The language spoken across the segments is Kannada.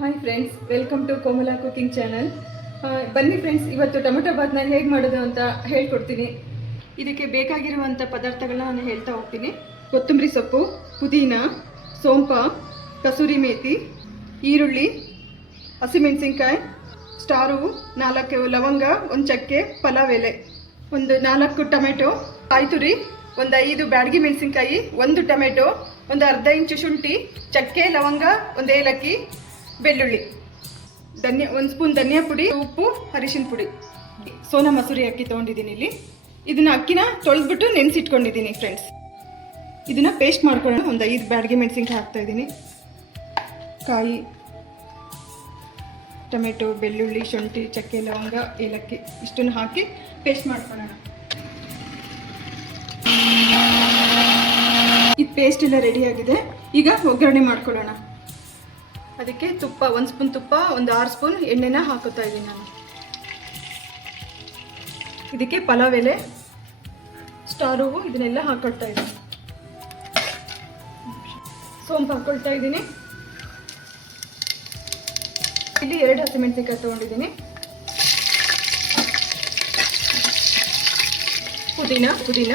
Hi friends, welcome to Komala cooking channel. ಬನ್ನಿ ಫ್ರೆಂಡ್ಸ್, ಇವತ್ತು ಟೊಮೆಟೊ ಬಾತ್ನ ಹೇಗೆ ಮಾಡೋದು ಅಂತ ಹೇಳ್ಕೊಡ್ತೀನಿ. ಇದಕ್ಕೆ ಬೇಕಾಗಿರುವಂಥ ಪದಾರ್ಥಗಳನ್ನ ನಾನು ಹೇಳ್ತಾ ಹೋಗ್ತೀನಿ. ಕೊತ್ತಂಬರಿ ಸೊಪ್ಪು, ಪುದೀನ, ಸೋಂಪ, ಕಸೂರಿ ಮೇಥಿ, ಈರುಳ್ಳಿ, ಹಸಿಮೆಣಸಿನ್ಕಾಯಿ, ಸ್ಟಾರು, 4 ಲವಂಗ, 1 ಚಕ್ಕೆ, ಪಲಾವ್ ಎಲೆ, ಒಂದು 4 ಟೊಮೆಟೊ, ಕಾಯಿ ತುರಿ, ಒಂದು 5 ಬ್ಯಾಡಗಿ ಮೆಣಸಿನ್ಕಾಯಿ, 1 ಟೊಮೆಟೊ, ಒಂದು ಅರ್ಧ ಇಂಚು ಶುಂಠಿ, ಚಕ್ಕೆ, ಲವಂಗ, 1 ಏಲಕ್ಕಿ, ಬೆಳ್ಳುಳ್ಳಿ, 1 ಸ್ಪೂನ್ ಧನಿಯಾ ಪುಡಿ, ಉಪ್ಪು, ಅರಿಶಿನ ಪುಡಿ, ಸೋನಾ ಮಸೂರಿ ಅಕ್ಕಿ ತೊಗೊಂಡಿದ್ದೀನಿ. ಇಲ್ಲಿ ಇದನ್ನ ಅಕ್ಕಿನ ತೊಳೆದ್ಬಿಟ್ಟು ನೆನೆಸಿಟ್ಕೊಂಡಿದ್ದೀನಿ ಫ್ರೆಂಡ್ಸ್. ಇದನ್ನ ಪೇಸ್ಟ್ ಮಾಡ್ಕೊಳ್ಳೋಣ. ಒಂದು 5 ಬ್ಯಾಡಗಿ ಮೆಣಸಿನ್ಕಾಯಿ ಹಾಕ್ತಾ ಇದ್ದೀನಿ. ಕಾಯಿ, ಟೊಮೆಟೊ, ಬೆಳ್ಳುಳ್ಳಿ, ಶುಂಠಿ, ಚಕ್ಕೆ, ಲವಂಗ, ಏಲಕ್ಕಿ ಇಷ್ಟನ್ನು ಹಾಕಿ ಪೇಸ್ಟ್ ಮಾಡ್ಕೊಳ್ಳೋಣ. ಇದು ಪೇಸ್ಟ್ ಎಲ್ಲ ರೆಡಿಯಾಗಿದೆ. ಈಗ ಒಗ್ಗರಣೆ ಮಾಡ್ಕೊಳ್ಳೋಣ. ಅದಕ್ಕೆ ತುಪ್ಪ, 1 ಸ್ಪೂನ್ ತುಪ್ಪ, ಒಂದು 6 ಸ್ಪೂನ್ ಎಣ್ಣೆನ ಹಾಕೋತಾ ಇದ್ದೀನಿ ನಾನು. ಇದಕ್ಕೆ ಪಲಾವ್ ಎಲೆ, ಸ್ಟಾರ್ ಹೂವು ಇದನ್ನೆಲ್ಲ ಹಾಕೊಳ್ತಾ ಇದ್ದೀನಿ. ಸೋಂಪು ಹಾಕೊಳ್ತಾ ಇದ್ದೀನಿ. ಇಲ್ಲಿ 2 ಹಸಿಮೆಣಸಿನ್ಕಾಯಿ ತೊಗೊಂಡಿದ್ದೀನಿ. ಪುದೀನ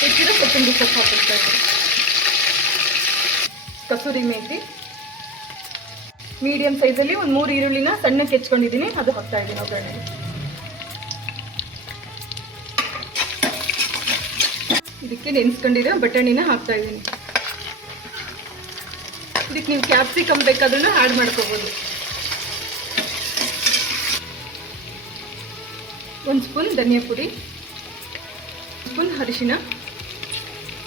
ಹೆಚ್ಚಿದ ಕೊತ್ತಂಬರಿ ಸೊಪ್ಪು ಹಾಕೊಳ್ತಾ ಇದ್ದೀನಿ. ಕಸೂರಿ ಮೇಥಿ, ಮೀಡಿಯಂ ಸೈಜಲ್ಲಿ ಒಂದು 3 ಈರುಳ್ಳಿನ ಸಣ್ಣಕ್ಕೆ ಹೆಚ್ಕೊಂಡಿದ್ದೀನಿ, ಅದು ಹಾಕ್ತಾ ಇದ್ದೀನಿ ಒಗ್ಗರಣೆಗೆ. ಇದಕ್ಕೆ ನೆನೆಸ್ಕೊಂಡಿರೋ ಬಟಾಣಿನ ಹಾಕ್ತಾ ಇದ್ದೀನಿ. ಇದಕ್ಕೆ ನೀವು ಕ್ಯಾಪ್ಸಿಕಮ್ ಬೇಕಾದ್ರೂ ಆ್ಯಡ್ ಮಾಡ್ಕೋಬೋದು. 1 ಸ್ಪೂನ್ ಧನಿಯಾ ಪುಡಿ, 1 ಸ್ಪೂನ್ ಅರಿಶಿನ,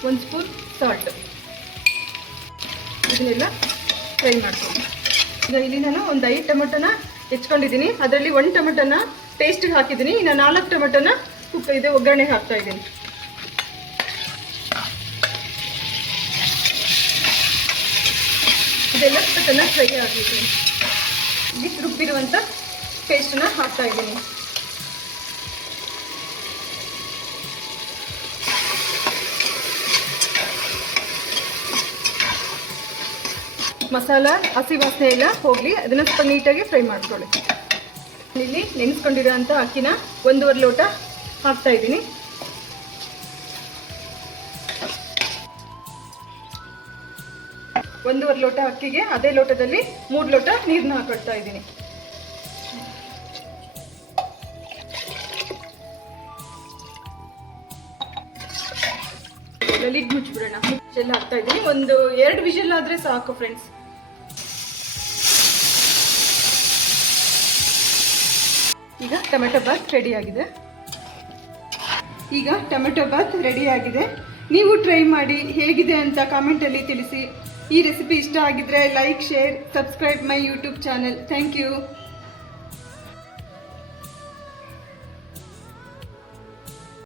1 ಸ್ಪೂನ್ ಸಾಲ್ಟ್, ಇದನ್ನೆಲ್ಲ ಫ್ರೈ ಮಾಡ್ಕೊಂಡು. ಈಗ ಇಲ್ಲಿ ನಾನು ಒಂದು 5 ಟೊಮೆಟೊನ ಹೆಚ್ಕೊಂಡಿದ್ದೀನಿ. ಅದರಲ್ಲಿ 1 ಟೊಮೆಟೊನ ಪೇಸ್ಟಿಗೆ ಹಾಕಿದ್ದೀನಿ. ಇನ್ನು 4 ಟೊಮೆಟೊನ ಒಗ್ಗರಣೆಗೆ ಹಾಕ್ತಾ ಇದ್ದೀನಿ. ಇದೆಲ್ಲ ಚೆನ್ನಾಗಿ ಫ್ರೈ ಆಗಿದೆ. ಇದಕ್ಕೆ ರುಬ್ಬಿರುವಂಥ ಪೇಸ್ಟನ್ನ ಹಾಕ್ತಾ ಇದ್ದೀನಿ. ಮಸಾಲ ಹಸಿ ವಾಸನೆ ಎಲ್ಲ ಹೋಗಲಿ, ಅದನ್ನು ಸ್ವಲ್ಪ ನೀಟಾಗಿ ಫ್ರೈ ಮಾಡ್ಕೊಳ್ಳಿ. ಇಲ್ಲಿ ನೆನೆಸ್ಕೊಂಡಿರೋಂಥ ಅಕ್ಕಿನ 1.5 ಲೋಟ ಹಾಕ್ತಾ ಇದ್ದೀನಿ. ಒಂದೂವರೆ ಲೋಟ ಅಕ್ಕಿಗೆ ಅದೇ ಲೋಟದಲ್ಲಿ 3 ಲೋಟ ನೀರನ್ನ ಹಾಕೊಳ್ತಾ ಇದ್ದೀನಿ. ಲಿಡ್ ಮುಚ್ಚಿಬಿಡೋಣ. ಎಲ್ಲ ಹಾಕ್ತಾ ಇದ್ದೀನಿ. ಒಂದು 2 ವಿಷಲ್ ಆದರೆ ಸಾಕು ಫ್ರೆಂಡ್ಸ್. ಈಗ ಟೊಮೆಟೊ ಬಾತ್ ರೆಡಿಯಾಗಿದೆ. ನೀವು ಟ್ರೈ ಮಾಡಿ ಹೇಗಿದೆ ಅಂತ ಕಾಮೆಂಟಲ್ಲಿ ತಿಳಿಸಿ. ಈ ರೆಸಿಪಿ ಇಷ್ಟ ಆಗಿದ್ರೆ like, share, subscribe my YouTube channel. Thank you.